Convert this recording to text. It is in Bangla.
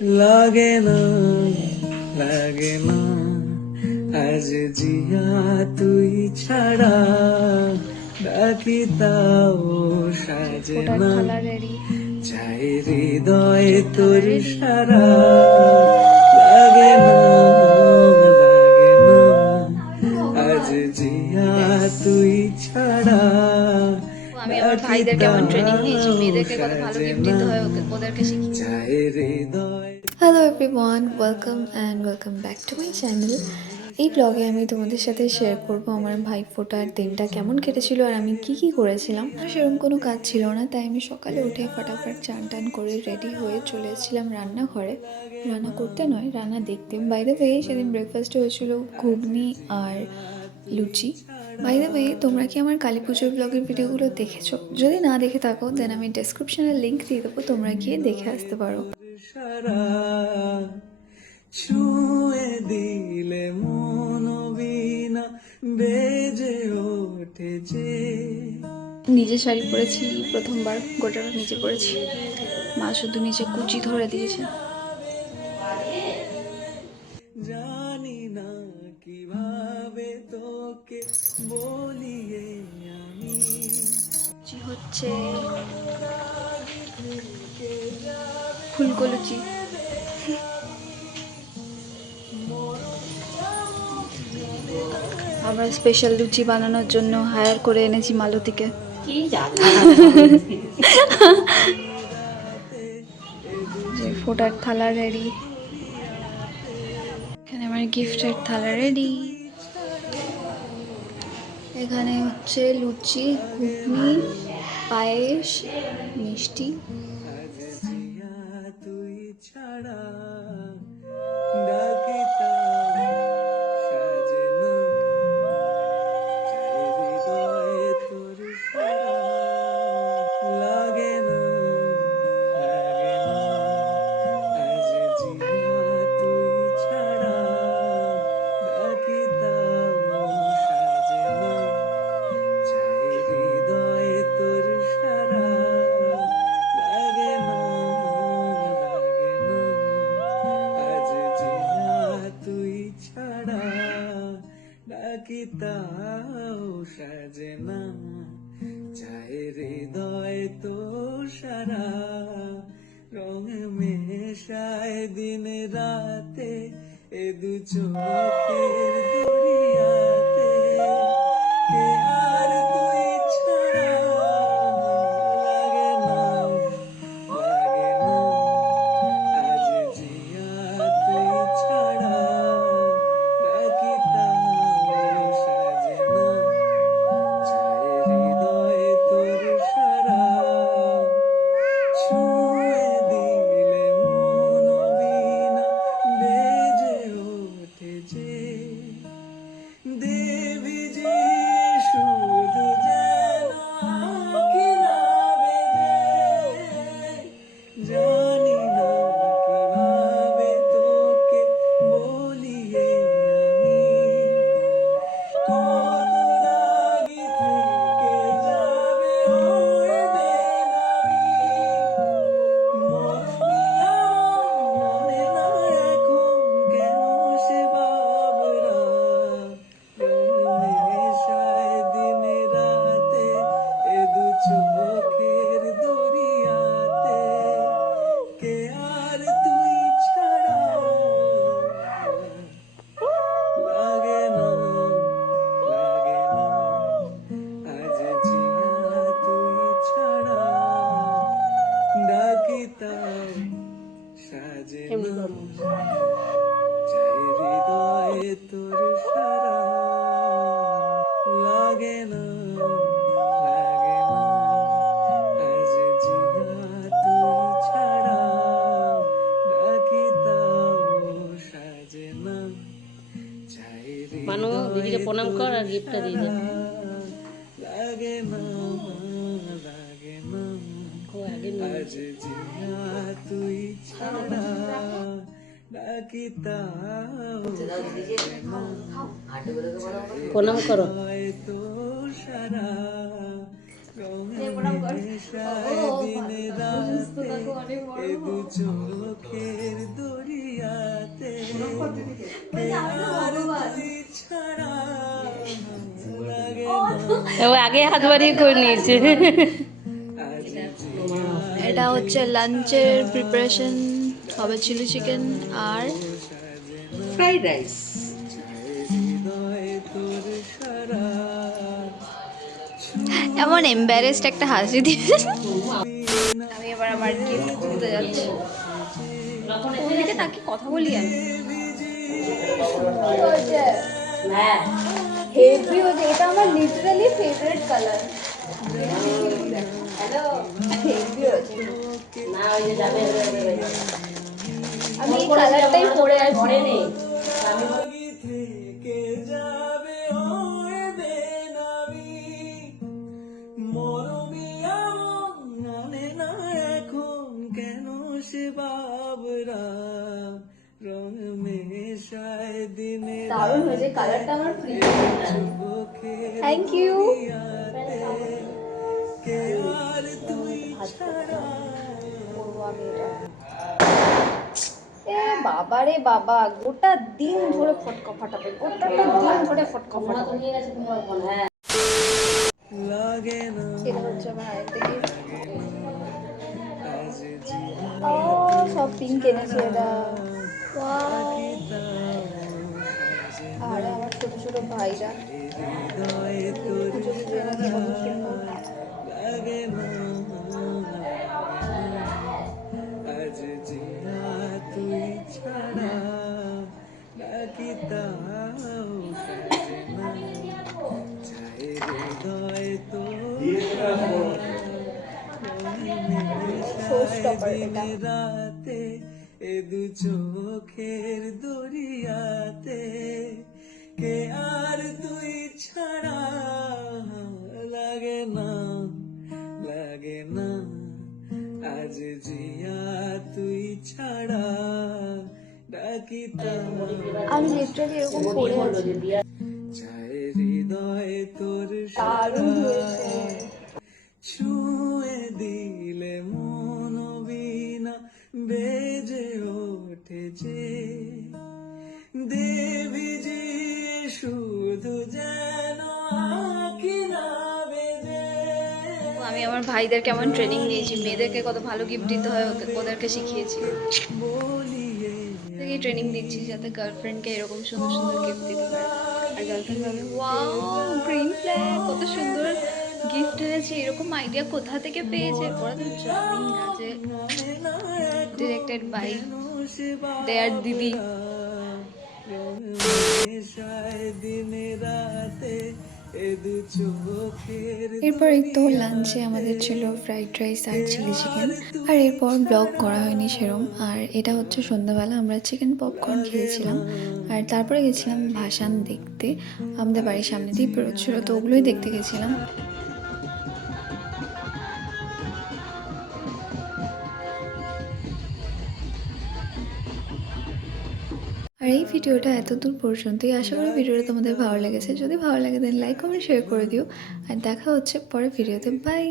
লাগে না লাগে না আজ জিয়া তুই ছাড়া ডাকি তাও সাজে না চাই হৃদয় তোর সারা লাগে না লাগে না আজ জিয়া তুই ছাড়া আমি আমার ভাইদের কেমন ট্রেনিং নিয়েছি, মেয়েদেরকে কত ভালো গিফট দিতে হয় ওদেরকে শিখিয়ে। চাই হৃদয়। Hello everyone, welcome back to my channel. এই ব্লগে আমি তোমাদের সাথে শেয়ার করব আমার ভাইফোঁটার দিনটা কেমন কেটেছিল আর আমি কি করেছিলাম। সেরকম কোনো কাজ ছিল না, তাই আমি সকালে উঠে ফটাফট চান টান করে রেডি হয়ে চলে এসেছিলাম রান্নাঘরে। রান্না করতে নয়, রান্না দেখতে। বাই দ্য ওয়ে, সেদিন ব্রেকফাস্টে হয়েছিল ঘুগনি আর লুচি। বাই দ্য ওয়ে, তোমরা কি আমার কালী পুজোর ব্লগের ভিডিওগুলো দেখেছো? যদি না দেখে থাকো দেন আমি ডেসক্রিপশনে লিঙ্ক দিয়ে দেবো, তোমরা গিয়ে দেখে আসতে পারো। সারা ছুঁয়ে দিলে মন বিনা বেজে ওঠে যে। নিজে শাড়ি পরেছি প্রথমবার, গোটাটা নিচে পরেছি, মা শুধু নিচে কুচি ধরে দিয়েছে। জানি না কিভাবে তোকে বলিয়ে আমি লুচি হচ্ছে ফুলকো লুচি। আবার স্পেশাল লুচি বানানোর জন্য হায়ার করে এনেছি মালতীকে। যে ফোটার থালা রেডি, এখানে আমার গিফটের থালা রেডি। এখানে হচ্ছে লুচি, ঘুগনি, পায়েস, মিষ্টি। জিয়া তুই ছাড়া ডাকি তাও সাজে না চাই হৃদয়ে তোর সারা লাগে না লাগে না আজ জিয়া তুই ছাড়া ডাকি তাও সাজে না চাই হৃদয়ে তোর সারা লাগে না লাগে না আজ জিয়া তুই ছাড়া ডাকি তাও সাজে না চাই হৃদয় তোর সারা রং মেশায় দিন রাতে এ দু চোখের দরিয়াতে কে আর তুই ছাড়া লাগে না লাগে না আজ জিয়া তুই ছাড়া ডাকি তাও সাজে না চাই হৃদয় তোর সারা ছুঁয়ে দিলে মন বিনা বেজে ওঠে যে দেবী যে শুধু যেন আঁখি না বেজে জানি না কিভাবে তোকে বলিয়ে আমি কত রাগি থেকে যাবে ওই দিন মনে না এখন কেন সে বাবরা মেশায় দিন রাতে এ দু চোখের দরিয়াতে কে আর তুই ছাড়া লাগে না লাগে না আজ জিয়া তুই ছাড়া ডাকি তাও সাজে না চাই হৃদয়ে তোর সারা লাগে না লাগে না আজ জিয়া তুই ছাড়া ডাকি তাও সাজে না চাই মানু দিদিকে প্রণাম কর আর গিফটটা দিয়ে দে। লাগে না লাগে না আজ জিয়া তুই ছাড়া ডাকি তাও প্রণাম করো। তো সারা রঙে মেশায় দিন রাতে এ দু চোখের ছাড়া লাগে ও আগে হাত বাড়িয়ে করে নিয়েছে। এটা হচ্ছে লাঞ্চের প্রিপারেশন, হবে চিলি চিকেন আর ফ্রাইড রাইস। হৃদয় তোর সারা এমন এম্বারেসড একটা হাসি দিয়ে আমি এবার আমার গিফট খুলতে যাচ্ছি। ওদিকে তাকে কথা বলি আমি। হেভি হয়েছে, এটা আমার literally favourite colour. Hello, heavy হয়েছে। না ওই যে যাবে আমি এই কালারটাই পরে আছি। থেকে যাবে ওই বেনামি মরমিয়া মানে না এখন কেন সে বাবরা রং মেশায় দিনে দারুণ হয়েছে, কালারটা আমার প্রিয়। Thank you. কে আর তুই ছাড়া এ বাবা রে বাবা, গোটা দিন ধরে ফটকা ফাটাবে, গোটাটা দিন ধরে ফটকা ফাটাবে। নিয়ে গেছে তোমার ফোন। হ্যাঁ লাগে না এটা হচ্ছে আমার আরেকটা gift। আজ জীবন ও সব পিঙ্ক এনেছে এরা। Wow! আর আমার ছোট ছোট ভাইরা হৃদয় তোর পুজো পুজো এনেছে, কত সুন্দর। লাগে না আজ জিয়া তুই ছাড়া ডাকি তাও কাজে না চাই হৃদয় তোর Showstopper এটা। রাতে এ দু চোখের দরিয়াতে কে আর তুই ছাড়া লাগে না আজ জিয়া তুই ছাড়া ডাকি আমি লিটারালি এরকম পরে আছি। চায় হৃদয় তোর দারুণ সারা হয়েছে। ছুঁয়ে দিলে মন বিনা বেজে ওঠে যে দেবী যে শুধু যেন আঁকি না বেজে আমি আমার ভাইদের কেমন ট্রেনিং নিয়েছি, মেয়েদেরকে কত ভালো গিফট দিতে হয় ওদেরকে শিখিয়েছি। বলিয়ে থেকে ট্রেনিং দিচ্ছি যাতে গার্লফ্রেন্ডকে এরকম সুন্দর সুন্দর গিফট দিতে পারে। আর গার্লফ্রেন্ড ভাবে ওয়াও গ্রিন ফ্ল্যাগ, কত সুন্দর গিফট এনেছে, এরকম আইডিয়া কোথা থেকে পেয়েছে। ওরা তো জানি না যে ডিরেক্টেড বাই দেয়ার দিদি। দিনে রাতে এ দু চোখের এরপর তো লাঞ্চে আমাদের ছিল ফ্রাইড রাইস আর চিলি চিকেন, আর এরপর ব্লগ করা হয়নি সেরম। আর এটা হচ্ছে সন্ধ্যাবেলা আমরা চিকেন পপকর্ন খেয়েছিলাম, আর তারপরে গেছিলাম ভাসান দেখতে। আমাদের বাড়ির সামনে দিয়ে বেরোচ্ছিল, তো ওগুলোই দেখতে গেছিলাম। আর এই ভিডিওটা এত দূর পর্যন্তই। আশা করি ভিডিওটা তোমাদের ভালো লেগেছে। যদি ভালো লাগে দেন লাইক কমেন্ট শেয়ার করে দিও। আর দেখা হচ্ছে পরের ভিডিওতে। বাই।